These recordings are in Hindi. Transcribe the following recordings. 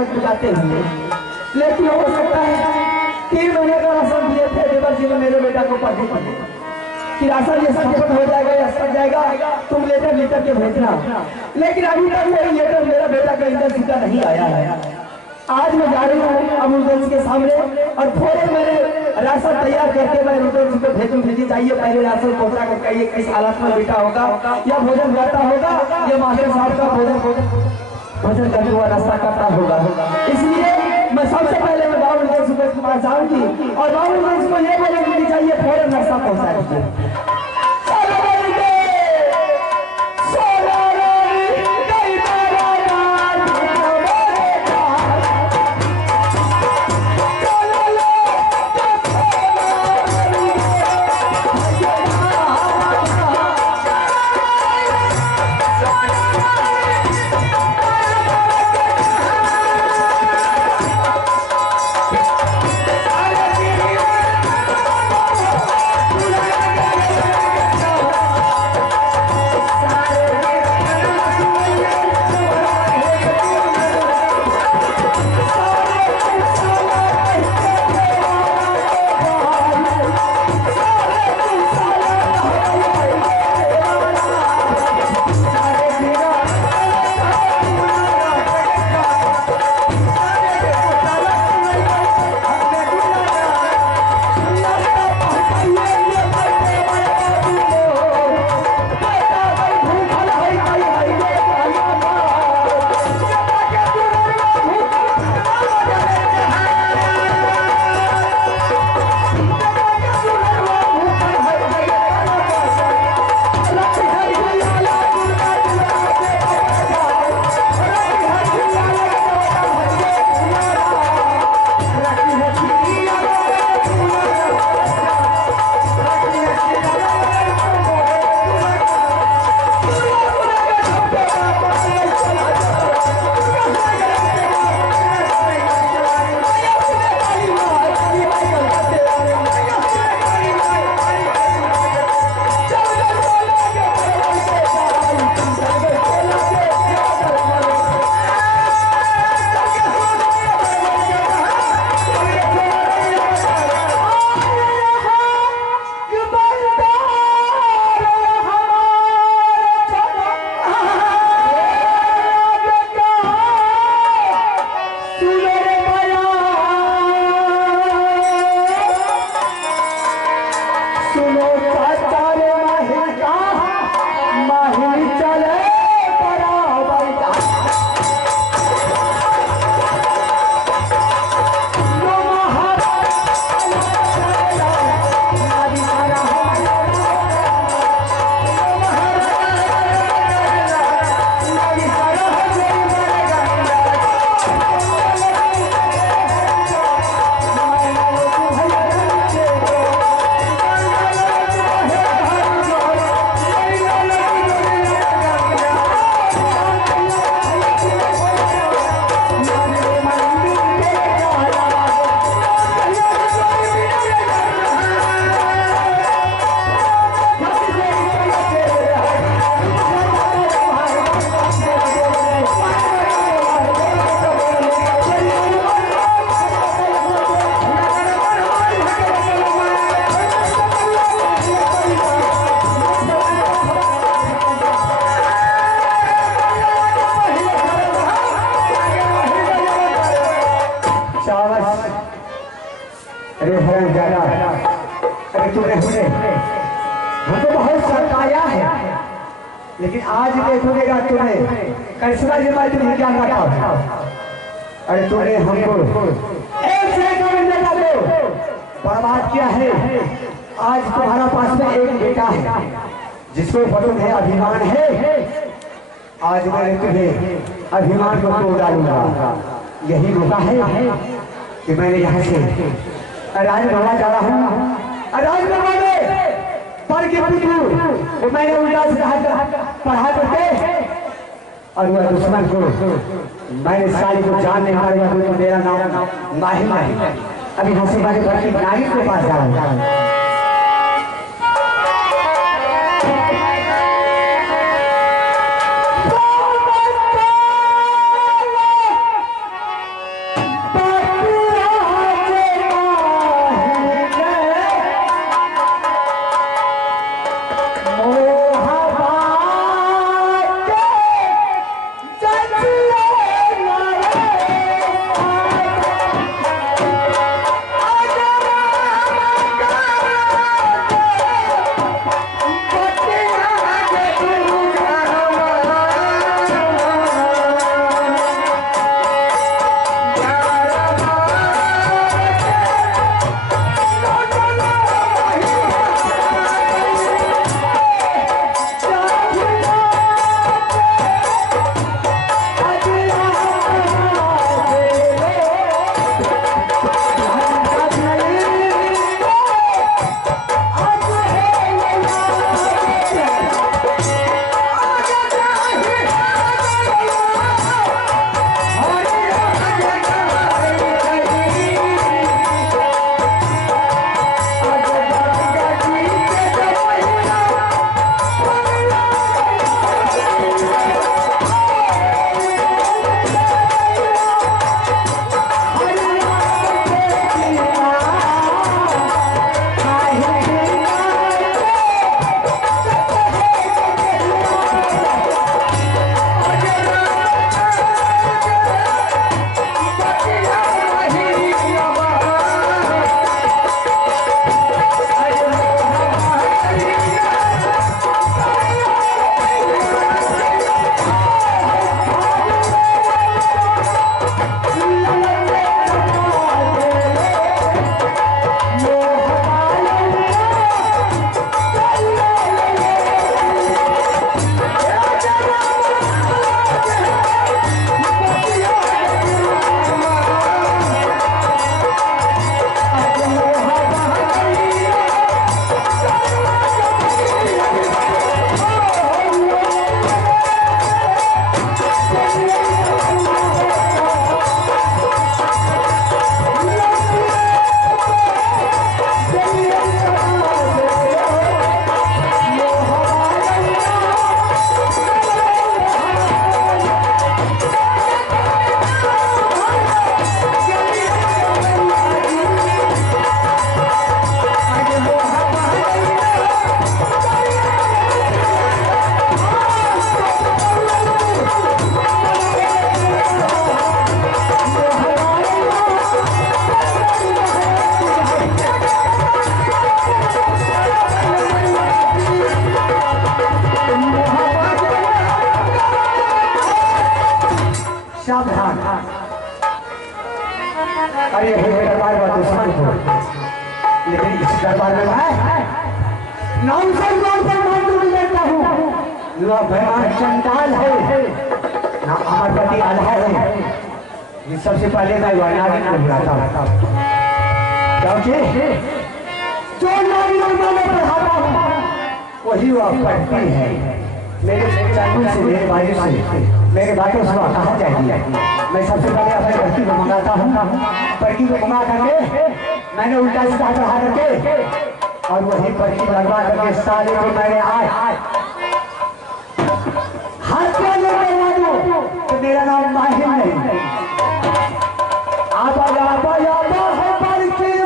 खर्च जाते हैं, लेकिन हो सकता है 3 महीने का राशन दिए थे देवर जी ने मेरे बेटा को पढ़ने के लिए कि राशन ये संकट हो जाएगा या सट जाएगा, तुम लेटर लेकर के भेजना। लेकिन अभी तक वही लेटर मेरा बेटा का इंटरव्यू का नहीं आया है। आज मैं जा रही हूँ अमूल के सामने और थोड़े मेरे राशन तैयार करके मैं रुद्र जी को भेजी चाहिए। पहले राशन पहुंचा कर कहिए किस हालत में बेटा होगा या भोजन करता होगा या मास्टर साहब का भोजन करने हुआ रास्ता करता होगा। इसलिए मैं सबसे पहले मैं बाबू जी के पास जाऊंगी और बाबू जी को ये बोलना चाहिए फौरन रास्ता पहुंचा दीजिए। हमको बहुत सताया है, लेकिन आज देखोगेगा तुम्हें कैसा जमा तुम्हें क्या रखा। अरे तुमने हमको एक से बर्बाद किया है। आज तुम्हारा पास में एक बेटा है जिसको तुम्हें है अभिमान है। आज मैं तुम्हें अभिमान को तोड़ डालूंगा। यही मौका है कि मैंने यहाँ से राजभवन जा रहा हूँ। राजभवन में पढ़ के वो मैंने उल्टा से पढ़ा करके और वह दुश्मन को मैंने साली को जानने वाले तो मेरा नाम माहिर है। अभी हंसी वाले बड़ी नारी के पास जा रहा हूँ। सावधान। अरे हे दरबार में दुश्मन हो, लेकिन इस दरबार में मैं नाम से मान दूं लेता हूँ। वह भगवान चंडाल है ना अमरपति आल्हा है। ये सबसे पहले मैं वरनारी को बुलाता हूँ, क्योंकि जो नारी मैं पढ़ाता हूँ वही वह पढ़ती है। मेरे चाकू से, मेरे भाई से, मेरे बातों से कहा जाएगी। मैं सबसे पहले अपने लड़की को मंगाता हूँ, पढ़ी को मंगा करके मैंने उल्टा सीधा चढ़ा करके और वही पढ़ी लगवा करके साले को मैंने आए हाथ में लगवा दो तो मेरा नाम माहिर नहीं। आप है पढ़ के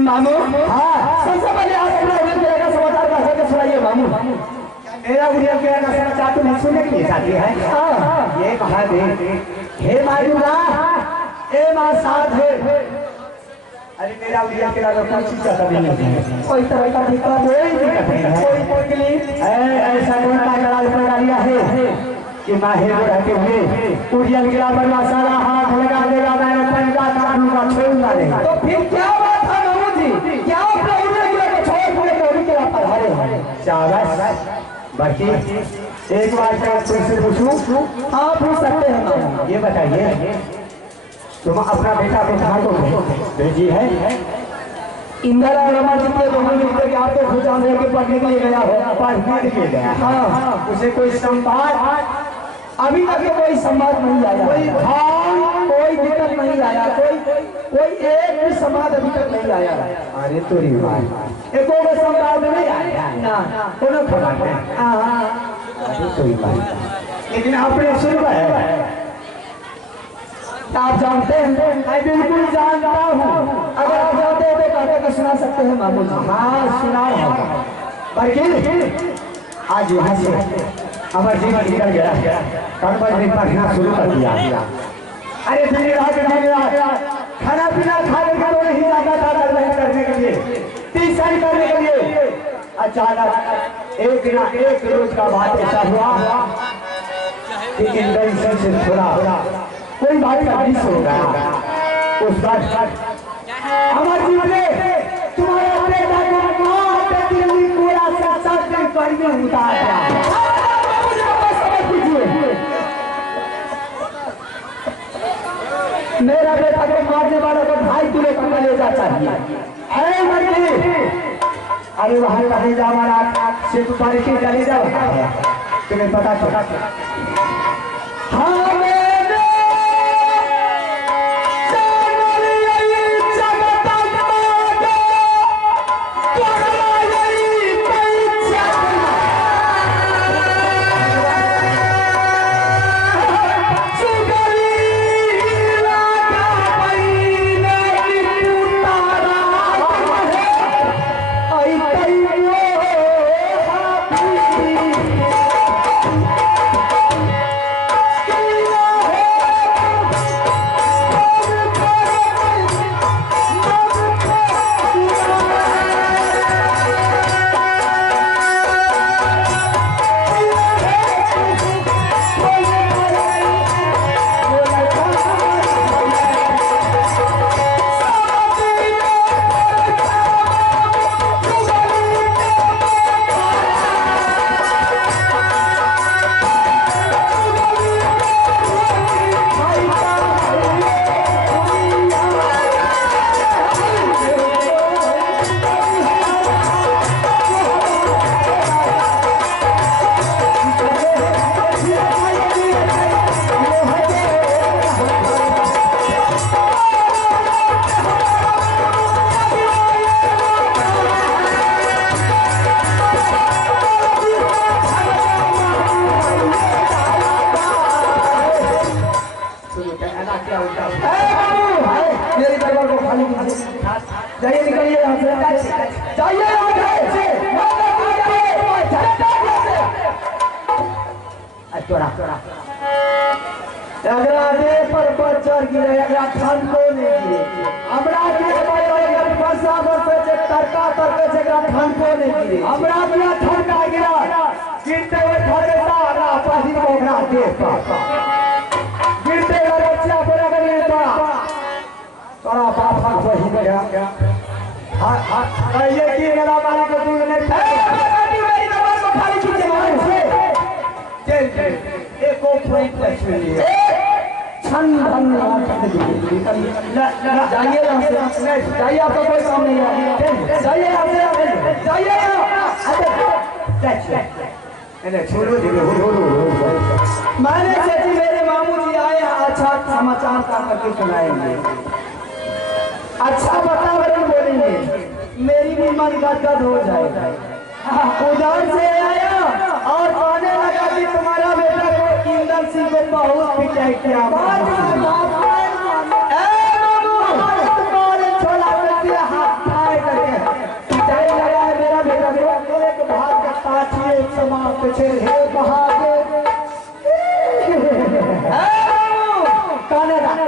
मामू। हाँ, सबसे पहले आप अपना उड़िया का समाचार भाषा के सुनाइए मामू। मेरा उड़िया का समाचार तो नहीं सुनने के लिए चाहती है। ये कहा दे, हे मायूरा, हे माँ साध है। अरे मेरा उड़िया के लगा कोई चीज चाहता नहीं है, कोई तरह का दिक्कत नहीं है, कोई तकलीफ ऐसा कौन का जलाल कर लिया है कि माहिर रहते हुए उड़ियल गिरा बनवा सारा हाथ लगा देगा मैं पंजा कानून का छोड़ूंगा नहीं। तो फिर क्या बात है मामू जी, क्या उड़ियल गिरा को छोड़ पूरे गौरी के आप पधारे हैं? शाबाश। बाकी एक बात मैं तुमसे पूछूं? हाँ पूछ सकते हैं मामू। ये बताइए तुम अपना बेटा को कहाँ को भेजी है? इंदिरा और रमा जी के दोनों मिलकर के आपको खुशान के पढ़ने के लिए गया हो। पढ़ने के लिए गया? हाँ उसे कोई संवाद अभी तक तो कोई संवाद नहीं आया, कोई दिक्कत नहीं आया, कोई एक भी संवाद अभी तक नहीं आया। अरे तोरी बात एक संवाद नहीं आया ना कोनो खबर नहीं। अरे तोरी बात लेकिन आपने सुना है? आप जानते हैं? मैं बिल्कुल जानता हूँ। अगर आप जानते हैं तो कहते तो सुना सकते हैं मामू जी। हाँ सुना है। आज यहाँ से हमारे जीवन निकल गया, कल भी पढ़ना शुरू कर दिया। अरे दिन रात खाना पीना खाने का तो नहीं जाता था करने के लिए, ट्यूशन करने के लिए। अचानक एक ना एक रोज का बात ऐसा हुआ कि इंटेंशन से थोड़ा कोई बात का मिस हो गया। उस बात हमारे जीवन में तुम्हारे बेटा को पूरा साथ कर में उतार दिया। मेरा बेटा को मारने वालों को 2.5 किलो का कलेजा चाहिए। अरे वहां कलेजा वाला सिर्फ पानी की कलेजा है, तुम्हें पता चला? मेरे दरबार को खाली जाइए, निकलिए यहाँ से, जाइए पर बच्चर गिरे ठन को नहीं गिरे हमरा वर्षा वर्षे से तरका तरके से ठन को नहीं गिरे हमरा बिना ठन का गिरा गिरते हुए ठरे सारा पानी ओकरा दे गिरते हुए बच्चा पूरा करने तोरा तोरा बाप का वही गया हां हां कहिए कि मेरा मारा को तू नहीं मेरी दरबार को खाली खींचे मार से चल एक और पॉइंट ले लिए छन धन जाइए जाइए, आपका कोई काम नहीं है, जाइए जाइए छोड़ो मैंने चाची मेरे मामू जी आए अच्छा समाचार का करके सुनाएंगे, अच्छा वातावरण बोलेंगे, मेरी भी मन गदगद हो जाएगा। उधर से आया और कहने लगा कि तुम्हारा बेटा को इंदर सिंह को बहुत पिटाई किया। छोला हाथ खाए करके पिटाई लगा है मेरा बेटा को, एक भाग का काठी एक समाप्त छे हे बहादुर कहने लगा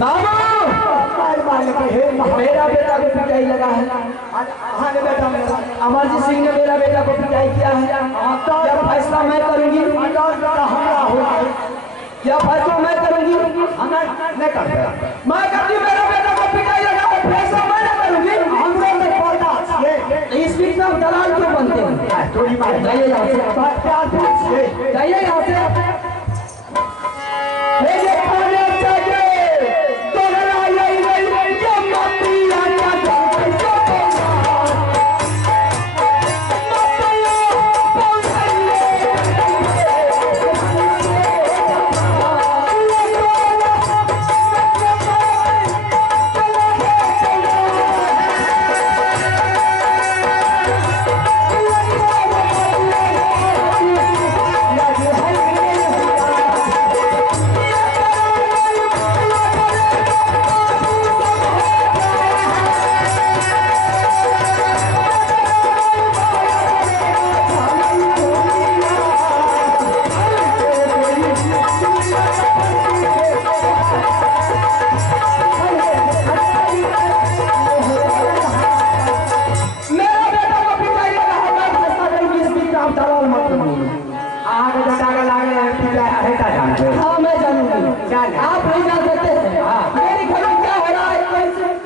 मामा मेरा बेटा को पिटाई लगा है। अमरजीत सिंह ने मेरा बेटा को पिटाई किया है। क्या फैसला मैं करूंगी? क्या फैसला मैं करूंगी? मैं करती मेरा बेटा को पिटाई लगा है, फैसला मैं नहीं करूंगी। इस बीच में हम दलाल क्यों बनते हैं? जाइए यहाँ से, जाइए यहाँ से। हाँ मैं जानूंगी, आप नहीं जान सकते हैं। मेरे घर में क्या हो रहा है,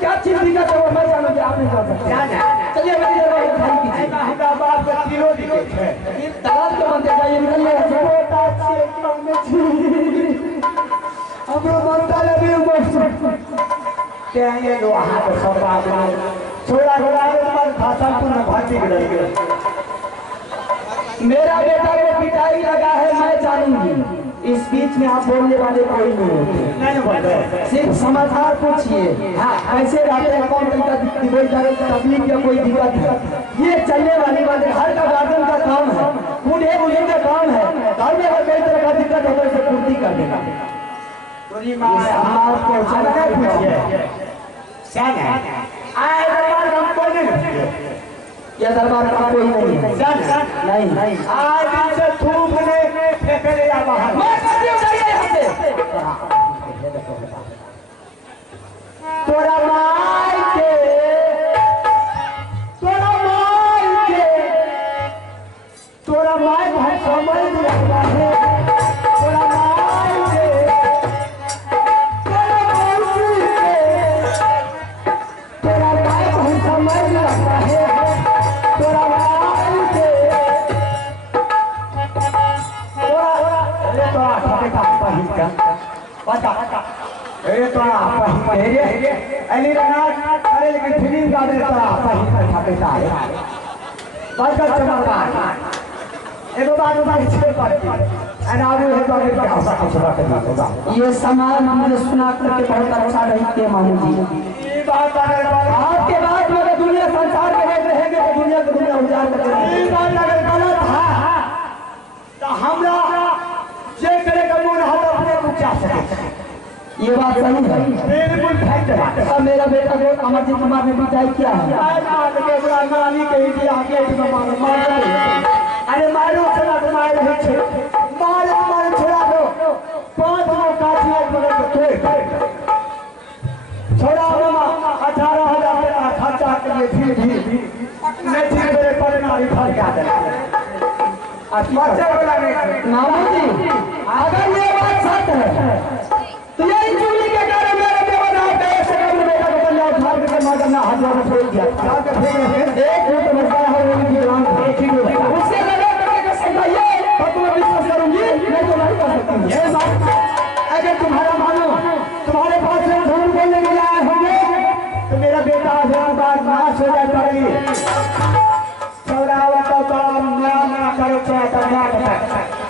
क्या चीज दिक्कत है, मैं जानूंगी, आप नहीं जान सकते। चलिए मेरी दलाल क्यों बनते जाइए, निकल मेरा बेटा को पिटाई लगा है, मैं जानूंगी। इस बीच में आप बोलने वाले कोई नहीं होते, सिर्फ समाचार पूछिए। हाँ ऐसे रहते हैं, कौन तकलीफ या कोई दिक्कत है, ये चलने वाली बात है। हर का गार्डन का काम है, बूढ़े बुजुर्ग का काम है, घर में हर कई तरह का दिक्कत है तो उसे पूर्ति कर देना। यह दरबार का कोई नहीं है, नहीं आज से थूकने फेंकने या बाहर तोरा माई के तोरा माई भाई समझ रहा है, तोरा माई के तोरा मौसी के तोरा माई भाई समझ रहा है, तोरा माई के अरे तोरा अली रनाथ अरे लेकिन फिल्म का दे तोरा पहिल का बेटा है बात चमत्कार एगो बात छे पाती अनारू है तो अभी क्या होगा। ये समाज हमने सुना करके बहुत अच्छा रही थे मामू जी। ये बात आपके बाद में दुनिया संसार के लोग रहेंगे तो दुनिया को दुनिया उजाड़ कर ये बात अगर गलत है तो हमरा जे करेगा मन हाथ अपने को क्या सके। ये बात सही है, बिल्कुल फैक्ट है। अब मेरा बेटा को अमरजीत कुमार ने पिटाई किया है, अरे मारो मार रहे थे, मार छोड़ा दो 5 काठी एक बगल छोड़ा 18,000 का खर्चा के लिए फिर भी नहीं ठीक मेरे परिणाम फल क्या दे मामू जी। अगर ये बात सच है तो ये चूली के कारण मेरे देवर आप एक सेकंड में बेटा को पंजाब उठा के मार करना हाथ में छोड़ दिया एक मिनट में गया है वो की जान उससे लगा करने का सही ये तो मैं विश्वास करूंगी, नहीं तो नहीं कर सकती। ये बात अगर तुम्हारा मानो तुम्हारे पास से झूठ बोलने के लिए आए होंगे तो मेरा बेटा बात नाश हो जाए पड़ेगी। चौरावा का काम ना करो चाहे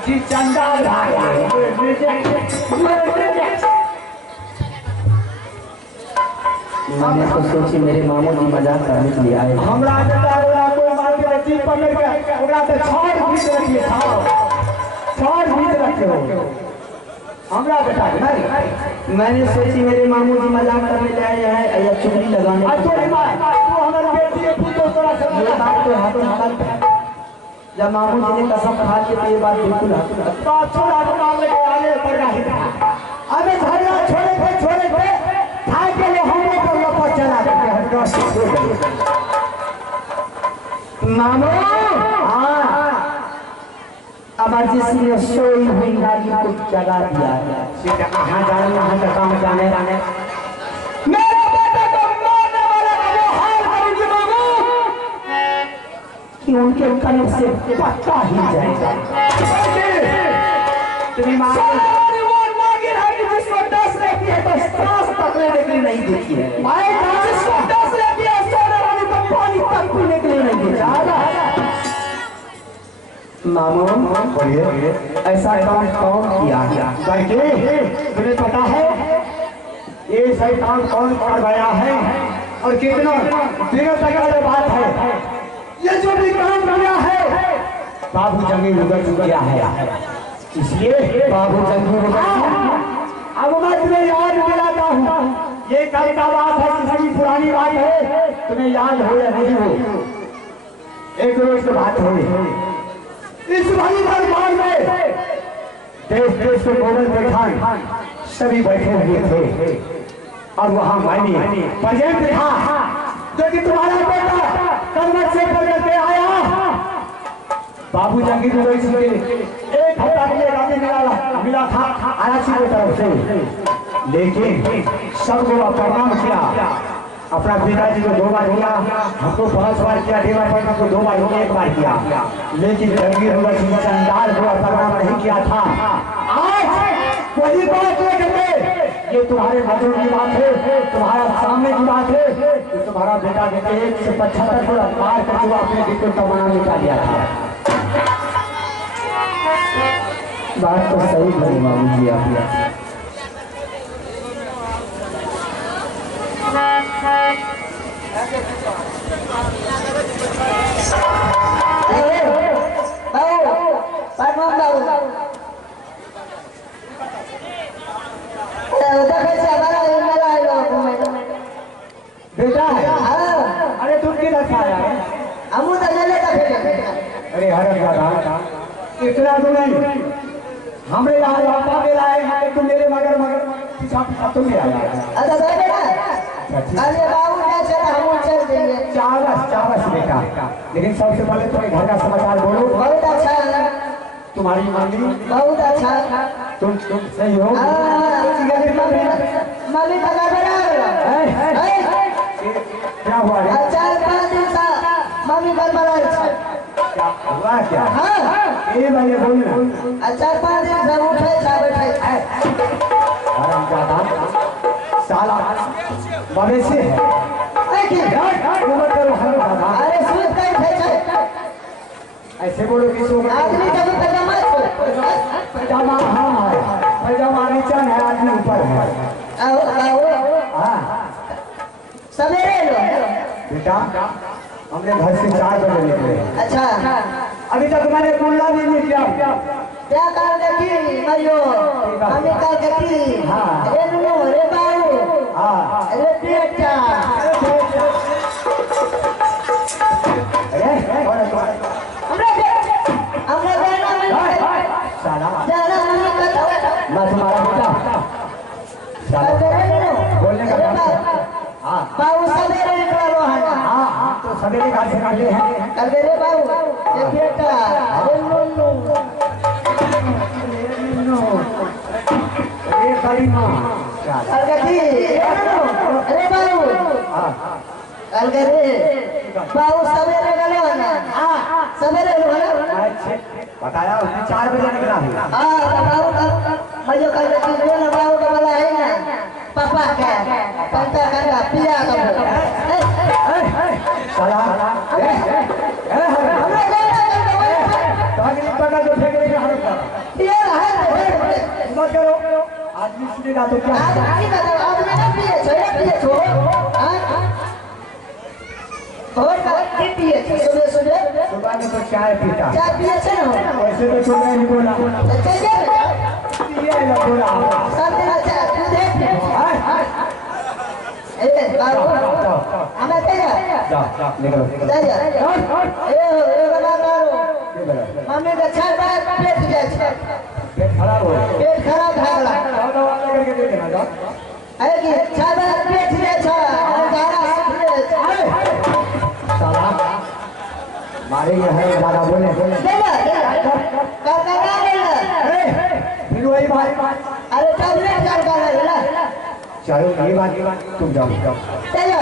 जी चंदा मैंने तो सोची मेरे मामू जी मजाक करने के लिए आए। हमरा बेटा कोई मार के रची पकड़ के हमरा से छाड़ भीत रखिए, छाड़ भीत रखे हो हमरा बेटा नहीं। मैंने सोची मेरे मामू जी मजाक करने ले आए हैं या चुगली लगाने। तू हमारी बेटी है, तू तो थोड़ा सा ये बात तो हाथों निकाल जब मामू जी ने कसम खा के तो ये बात बिल्कुल तो छोड़ा तो मामले के आगे पर नहीं था। अबे झगड़ा छोड़े थे था के लिए हम लोग पर लपट चला करके हटो छोड़ दे मामू। हाँ, इमरजेंसी में सोई हुई गाड़ी को जगा दिया है। सीधा कहाँ जाने वहाँ तक कहाँ जाने मेरे बेटे को मारने वाला का वो हाल करेंगे मामू कि उनके कलम से पक्का ही जाएगा। तुम्हें सारी वो नागिन है कि जिसको 10 रहती है तो 10 पकड़ने के लिए नहीं देती है। जिसको 10 रहती है सोने वाली को पानी तक पीने के लिए नहीं देती। मामू बोलिए ऐसा काम कौन किया करके तुम्हें पता है ये शैतान कौन करवाया है और कितना दिनों तक वाली बात है। ये जो भी काम किया है बाबू जमीन उधर गया है, इसलिए बाबू जंगू अब मैं तुम्हें याद दिलाता हूँ। ये कल का बात है, किसी पुरानी बात है, तुम्हें याद हो या नहीं हो। एक रोज की बात है, इस भाई दरबार में देश देश के गोबर बैठा सभी बैठे हुए थे और वहां मैंने प्रेजेंट था जो कि तुम्हारा बेटा कन्नड़ से पकड़ के आया। बाबू जंगी के एक हफ्ता के लिए गाड़ी मिला था आयाची की तरफ से, लेकिन सबको प्रणाम किया। अपना पिताजी को 2 बार किया, हमको 5 बार किया, देवा पटना को 2 बार, 1 बार किया, लेकिन जंगीर चंडाल को प्रणाम नहीं किया था। आज वही बात लेकर ये तुम्हारे मजूर की बात है, तुम्हारा सामने की बात है कि तुम्हारा बेटा बेटे 175 को मार कर जो अपने बिल्कुल तमन्ना निकाल दिया था। बात तो सही कही बाबू जी आप। बेटा अरे तुम किधर से आया है? अरे हरे दादा इतना तो नहीं, हमरे यहाँ लौटा मेरा है, तुम मेरे मगर पीछा पीछा तुम ले आया। चावस बेटा, लेकिन सबसे पहले तुम्हें घर का समाचार बोलो। बहुत अच्छा है, तुम्हारी मम्मी बहुत अच्छा, तुम सही हो। मम्मी खबर क्या हुआ रे? 4-5 दिन से मम्मी बड़बड़ाई है। क्या हुआ क्या? हाँ ये भैया बोल ना। 4-5 दिन से उठे बैठे साला मवेशी है। अरे सूट कहीं फेंचे ऐसे बोलो किसी को आदमी जब पैजामा पैजामा हाँ है, पैजामा नीचा है, आदमी ऊपर है। हाँ सवेरे लो बेटा, हमने घर से 4 बजे निकले। अच्छा, अभी तक मैंने कुल्ला भी नहीं किया। क्या कर देखी मयो मम्मी कर देखी। हाँ। रे नुनो रे बाबू हाँ रे बेटा हमने बेटा में साला जाना मम्मी का मैं तुम्हारा बेटा बोलने का हाँ बाबू सवेरे निकला लो है। हाँ तो सवेरे घर से निकले हैं। कर दे रे बाबू ये बेटा रे नुनो ये करीमा कर देखी रे बाबू कर दे रे बाबू सवेरे गलो है ना। हां सवेरे लो है। अच्छा बताया उसने 4 बजे निकला है। हां बाबू मजो कर देखी रे ना बाबू का वाला है ना पापा का पंता का पिया का साला हमरे ताकि पता जो फेंक देंगे हम पिया है मत करो, आदमी सुनेगा तो क्या आदमी का आदमी ना पिए छो हां और का पिए सुबह सुबह में तो चाय पीता, चाय पिए छे ना वैसे तो सुबह नहीं बोला ये ना बोला सब दिन चाय दूध है। ए बाबू हमें क्या जा निकलो जा ए वाला करो मम्मी का छह बार पेट जाए छे पेट खराब हो पेट खराब है गला दवा लेकर के दे देना जा अरे कि छह बार पेट जाए छे जारा साला मारे ये है ज्यादा बोले देला का बोल फिर वही भाई अरे टैबलेट कर ना चलो ये बात तुम जाओ चलो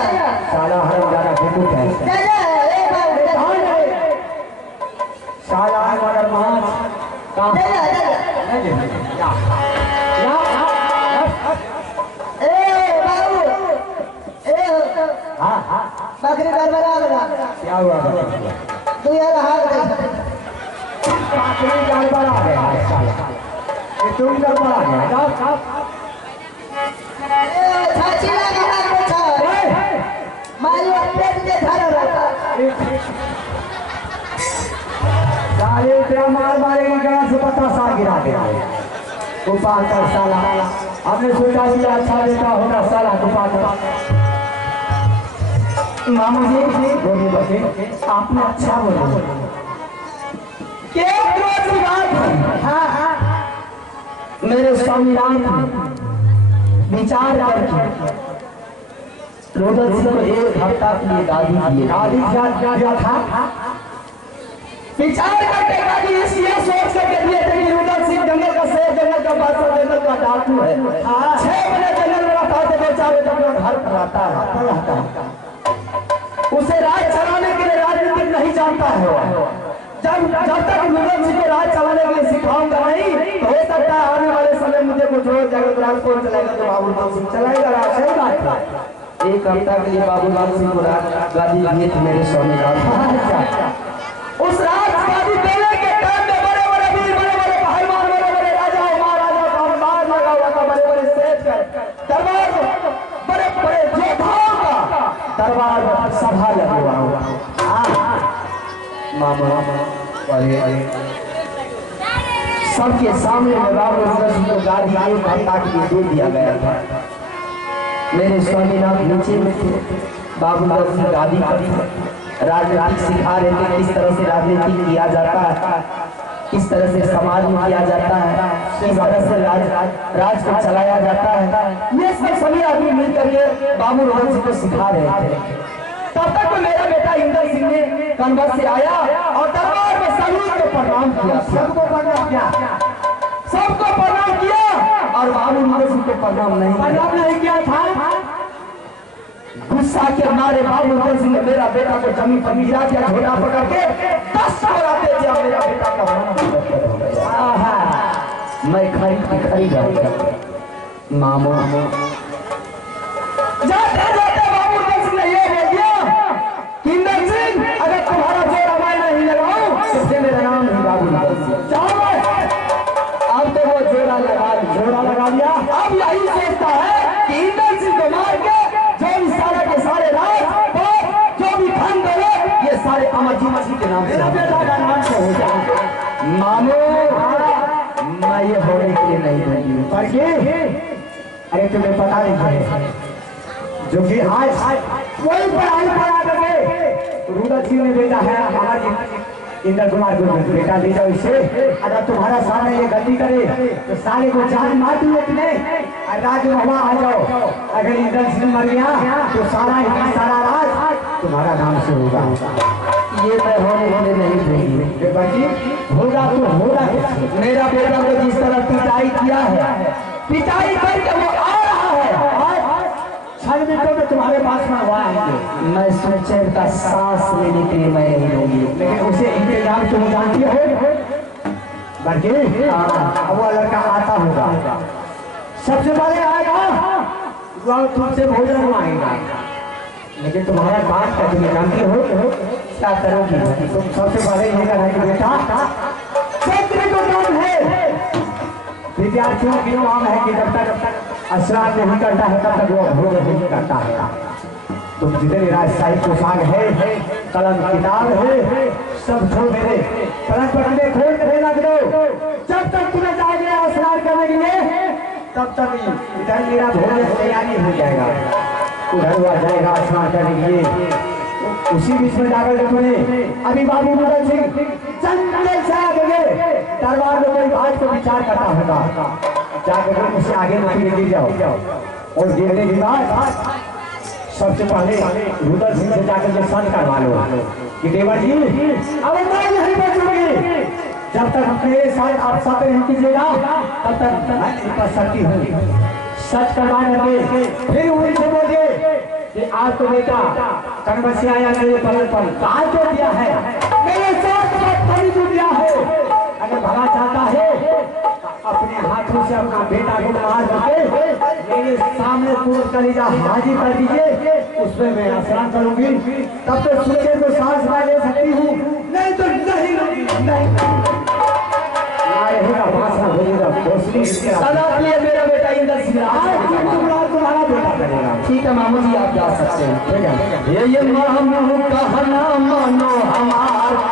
साला हरम ज्यादा फेंकू है चलो ए बाबू साला मगर मांस का ए बाबू ए हाँ बकरी गड़बड़ा क्या हुआ तू यार हाथ दे बकरी गड़बड़ा गया साला ये तुम गड़बड़ा गया जाओ ए छाची लगा ना मारो पेट के धरा रहता साले तेरा मार मारेगी गला से पता सा गिरा दे गोपाल कर साला हमने सोचा कि अच्छा बेटा होगा साला गोपाल मामू जी बोलिए बच्चे आपने अच्छा बोला क्या रोज की बात हाँ मेरे स्वामीनाथ विचार करके रोदन सिंह को एक हफ्ता के लिए गाली दिए गाली क्या था विचार करके गाली इसलिए सोच करके दिए थे कि रुद्र सिंह जंगल का शेर जंगल का बादशाह जंगल का डाकू है 6 महीने जंगल में रहता है बेचारे अपना घर पर रहता है उसे राज चलाने के लिए राजनीतिक नहीं जानता है जब तक रुद्र सिंह को राज चलाने के लिए सिखाऊंगा नहीं तो हो सकता है आने वाले समय मुझे कुछ और जगह राज कौन चलाएगा तो बाबूलाल सिंह चलाएगा राज सही बात है एक हफ्ता के लिए बाबूलाल सिंह को गाली दिए थे मेरे स्वामी उस राजगादी देने के टाइम में बड़े बड़े वीर बड़े बड़े पहलवान बड़े बड़े राजा महाराजा का दरबार लगा हुआ था बड़े बड़े सेठ का दरबार बड़े बड़े योद्धाओं का दरबार सभा लगा हुआ मामा सबके सामने बाबूलाल को गाड़ी एक घंटा के लिए दे दिया गया था मेरे स्वामीनाथ नीचे में थे बाबूलाल सिंह गादी पर राजनीति सिखा रहे थे किस तरह से राजनीति किया जाता है किस तरह से समाज में किया जाता है किस तरह से राज को चलाया जाता है ये सब सभी आदमी मिल करके बाबूलाल सिंह को सिखा रहे थे तब तक तो मेरा बेटा इंद्र सिंह ने कनबस से आया और दरबार में सभी को प्रणाम किया सबको प्रणाम किया और बाबूलाल सिंह को प्रणाम नहीं किया था गुस्सा के मारे बाबूलाल सिंह ने मेरा बेटा को जमीन पर गिरा दिया झोला पकड़ के 10 कराते थे मेरा बेटा का मैं खरीद मामू जाते जाते बाबूलाल सिंह ने ये बोल दिया कि इंदर सिंह अगर तुम्हारा जोड़ा मैं नहीं लगाऊं तो फिर मेरा नाम नहीं बाबूलाल सिंह जाओ अब तो वो जोड़ा लगा दिया अब यही सोचता है कि इंदर सिंह को मार के जो भी सारे के सारे राज जो भी धन दौलत ये सारे अमरजीत सिंह के नाम से बेटा का नाम से हो जाए मामू मैं ये होने के लिए नहीं दूंगी पर के अरे तुम्हें पता नहीं है जो कि आज वही पढ़ाई पढ़ा करके रुद्र सिंह ने बेटा है हमारा इंद्र कुमार को बेटा ले जाओ इसे अगर तुम्हारा सारा ये गलती करे तो सारे को जान मार दूंगे तुम्हें राज में आ जाओ अगर इंद्र सिंह मर गया तो सारा राज तुम्हारा नाम से होगा ये मैं होने नहीं दूंगी बच्ची होगा तो होगा मेरा बेटा को जिस तरह पिटाई किया है पिटाई करके वो आ रहा है क्षण मिनटों में तुम्हारे पास में हुआ है मैं सुचैन का सांस लेने के लिए मैं नहीं दूंगी लेकिन उसे इंतजाम तुम जानती हो बल्कि वो लड़का आता होगा सबसे पहले आएगा वो तुमसे भोजन मांगेगा लेकिन तुम्हारा बात का तुम जानती हो क्या करोगी तुम सबसे पहले ये कहना कि बेटा क्षेत्र को काम है विद्यार्थियों की नाम है कि जब तक स्नान नहीं करता है तब तक वो भोग नहीं करता है तुम जितने राजशाही पोशाक है कलम किताब है सब छोड़ दे पलंग पकड़े खोल के रख दो जब तक तुम्हें जाएगा स्नान करने के लिए तब तक इधर मेरा भोजन तैयारी हो जाएगा उधर हुआ जाएगा स्नान करने के लिए उसी बीच में जाकर तुम्हें अभी बाबू रुद्र सिंह चंचल से आगे दरबार में कोई बात को विचार करता होगा, जाकर उसे आगे नहीं गिर जाओ और गिरने के बाद सबसे पहले रुद्र सिंह से जाकर के संत करवा लो कि देवर जी अब मैं नहीं बचूंगी, जब तक मेरे साथ आप साथ नहीं कीजिएगा तब तक मैं इतना शक्ति हूँ। सच करवाने के फिर उनसे बोलिए कि आपको बेटा कन्वर्सी आया मेरे पलट पर कहा क्यों दिया है, मेरे साथ पानी क्यों दिया है। अगर भला चाहता है अपने हाथों से अपना बेटा को मार करके मेरे सामने तोड़ कलीजा हाजिर कर दीजिए, उसमें मैं स्नान करूंगी, तब तो सूर्य को सांस ना ले सकती हूँ, नहीं तो नहीं मेरा बेटा इंदर सिंह तुम्हारा बेटा करेगा। ठीक है मामू जी आप जा सकते हैं। ठीक है ये मामू कहना मानो हमारा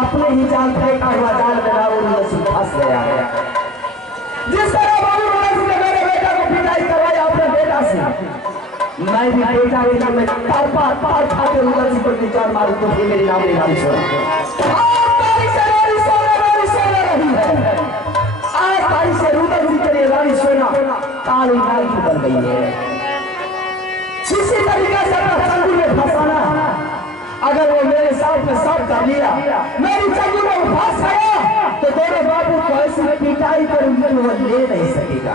अपने ही जान फेंका हुआ जाल में राहुल फंस गया है। जिस तरह बाबू ने मेरे बेटा को पिटाई करवाई अपने बेटा से, मैं भी बेटा के में पार खाते उधर से कोई चार मारू तो फिर मेरी नाम निकाली छोड़ा। आज तारीख से रुदर जी के लिए रानी सोना काली नाल की बन गई है। इसी तरीके से चंदू में फंसाना, अगर वो मेरे साथ में सब कर लिया, मेरी चंदू में फंस गया तो तेरे बाबू को ऐसी पिटाई करूंगी वो ले नहीं सकेगा।